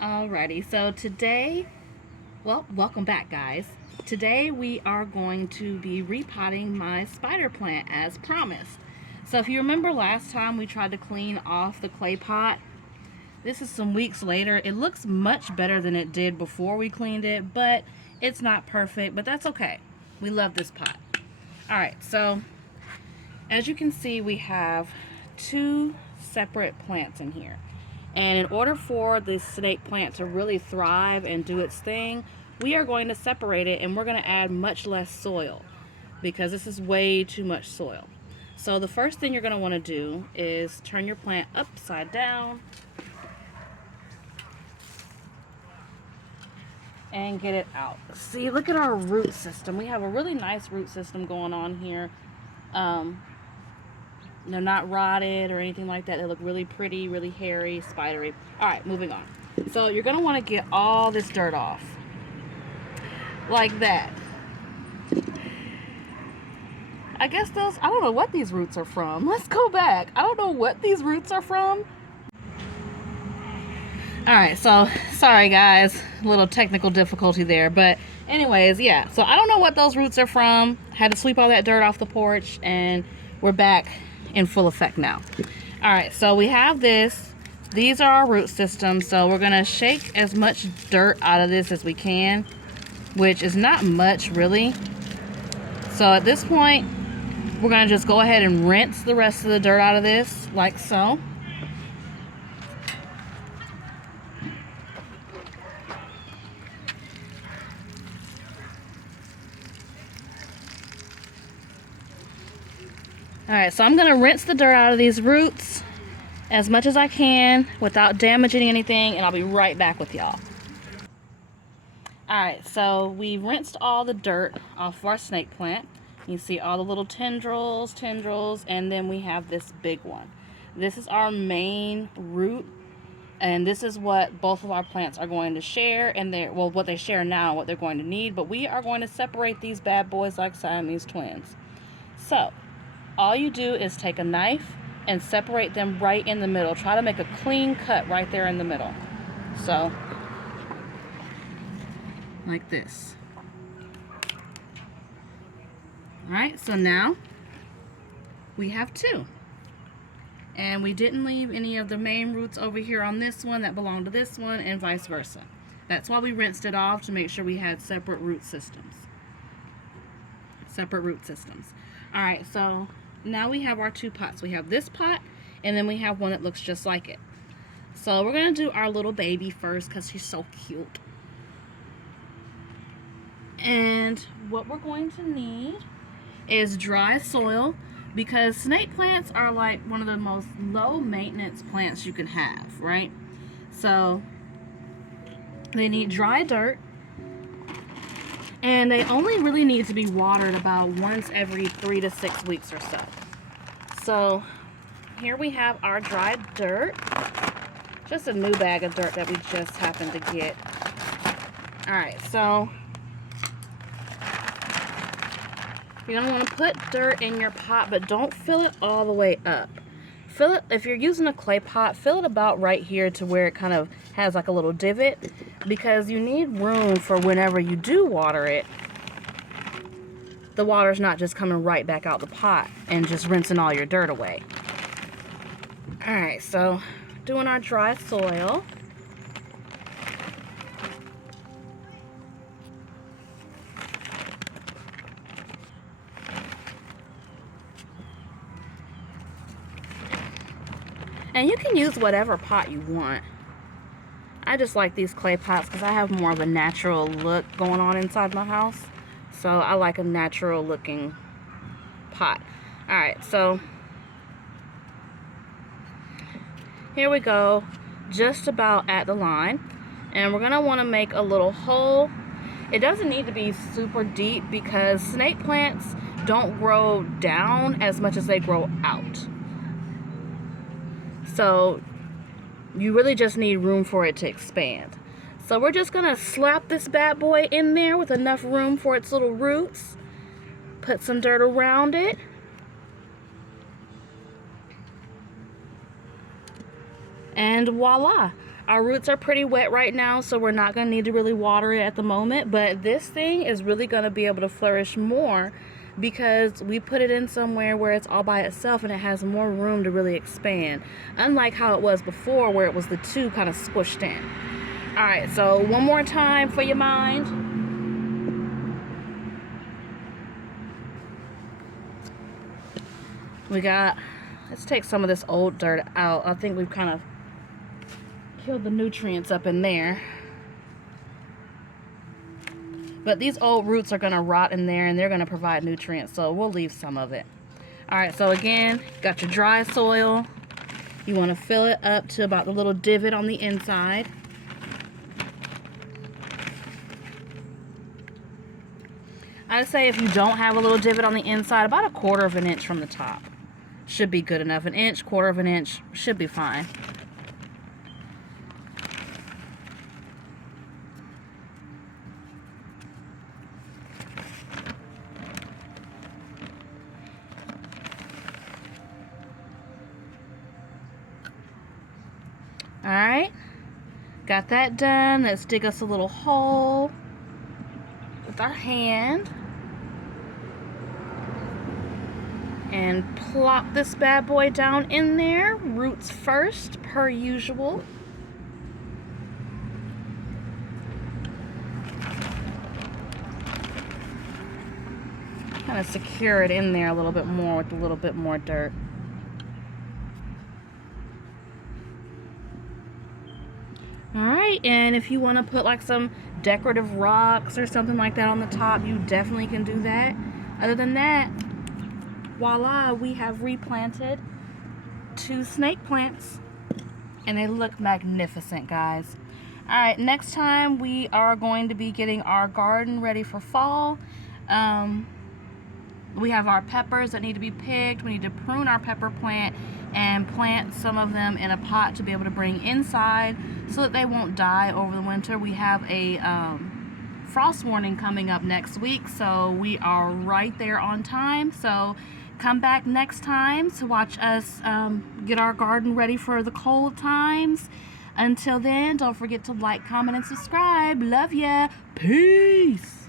Alrighty, so today, well, welcome back, guys. Today we are going to be repotting my spider plant as promised. So if you remember last time we tried to clean off the clay pot, this is some weeks later. It looks much better than it did before we cleaned it, but it's not perfect, but that's okay. We love this pot. Alright, so as you can see, we have two separate plants in here. And in order for the snake plant to really thrive and do its thing, we are going to separate it and we're going to add much less soil because this is way too much soil. So the first thing you're going to want to do is turn your plant upside down and get it out. See, look at our root system. We have a really nice root system going on here. They're not rotted or anything like that. They look really pretty, really hairy, spidery. Alright, moving on. So you're going to want to get all this dirt off. Like that. I guess those, I don't know what these roots are from. Let's go back. I don't know what these roots are from. Alright, so sorry guys. A little technical difficulty there. But anyways, yeah. So I don't know what those roots are from. Had to sweep all that dirt off the porch and we're back in full effect now. Alright, so we have this. These are our root systems, so we're gonna shake as much dirt out of this as we can, which is not much really. So at this point we're gonna just go ahead and rinse the rest of the dirt out of this like so. Alright, so I'm going to rinse the dirt out of these roots as much as I can without damaging anything, and I'll be right back with y'all. Alright, so we rinsed all the dirt off of our snake plant. You see all the little tendrils, and then we have this big one. This is our main root, and this is what both of our plants are going to share, and well, what they share now, what they're going to need, but we are going to separate these bad boys like Siamese twins. So all you do is take a knife and separate them right in the middle. Try to make a clean cut right there in the middle. So, like this. Alright, so now we have two. And we didn't leave any of the main roots over here on this one that belong to this one, and vice versa. That's why we rinsed it off, to make sure we had separate root systems. Alright, so now we have our two pots. We have this pot, and then we have one that looks just like it. So we're going to do our little baby first because she's so cute. And what we're going to need is dry soil, because snake plants are like one of the most low maintenance plants you can have, right? So they need dry dirt. And they only really need to be watered about once every 3 to 6 weeks or so. So here we have our dried dirt. Just a new bag of dirt that we just happened to get. Alright, so you're going to want to put dirt in your pot, but don't fill it all the way up. Fill it, if you're using a clay pot, fill it about right here to where it kind of has like a little divot, because you need room for whenever you do water it, the water's not just coming right back out the pot and just rinsing all your dirt away. Alright, so doing our dry soil. And you can use whatever pot you want. I just like these clay pots because I have more of a natural look going on inside my house. So I like a natural looking pot. Alright, so here we go. Just about at the line. And we're going to want to make a little hole. It doesn't need to be super deep because snake plants don't grow down as much as they grow out. So you really just need room for it to expand. So we're just gonna slap this bad boy in there with enough room for its little roots. Put some dirt around it. And voila. Our roots are pretty wet right now, so we're not going to need to really water it at the moment, but this thing is really going to be able to flourish more because we put it in somewhere where it's all by itself and it has more room to really expand, unlike how it was before where it was the two kind of squished in. All right, so one more time for your mind. Let's take some of this old dirt out. I think we've kind of killed the nutrients up in there. But these old roots are going to rot in there and they're going to provide nutrients, so we'll leave some of it. Alright, so again, got your dry soil. You want to fill it up to about the little divot on the inside. I'd say if you don't have a little divot on the inside, about 1/4 of an inch from the top should be good enough. 1 inch, 1/4 of an inch should be fine. Alright, got that done. Let's dig us a little hole with our hand and plop this bad boy down in there, roots first, per usual. Kind of secure it in there a little bit more with a little bit more dirt. Alright, and if you want to put like some decorative rocks or something like that on the top, you definitely can do that. Other than that, voila, we have replanted 2 snake plants. And they look magnificent, guys. Alright, next time we are going to be getting our garden ready for fall. We have our peppers that need to be picked. We need to prune our pepper plant and plant some of them in a pot to be able to bring inside so that they won't die over the winter. We have a frost warning coming up next week, so we are right there on time. So come back next time to watch us get our garden ready for the cold times. Until then, don't forget to like, comment, and subscribe. Love ya. Peace.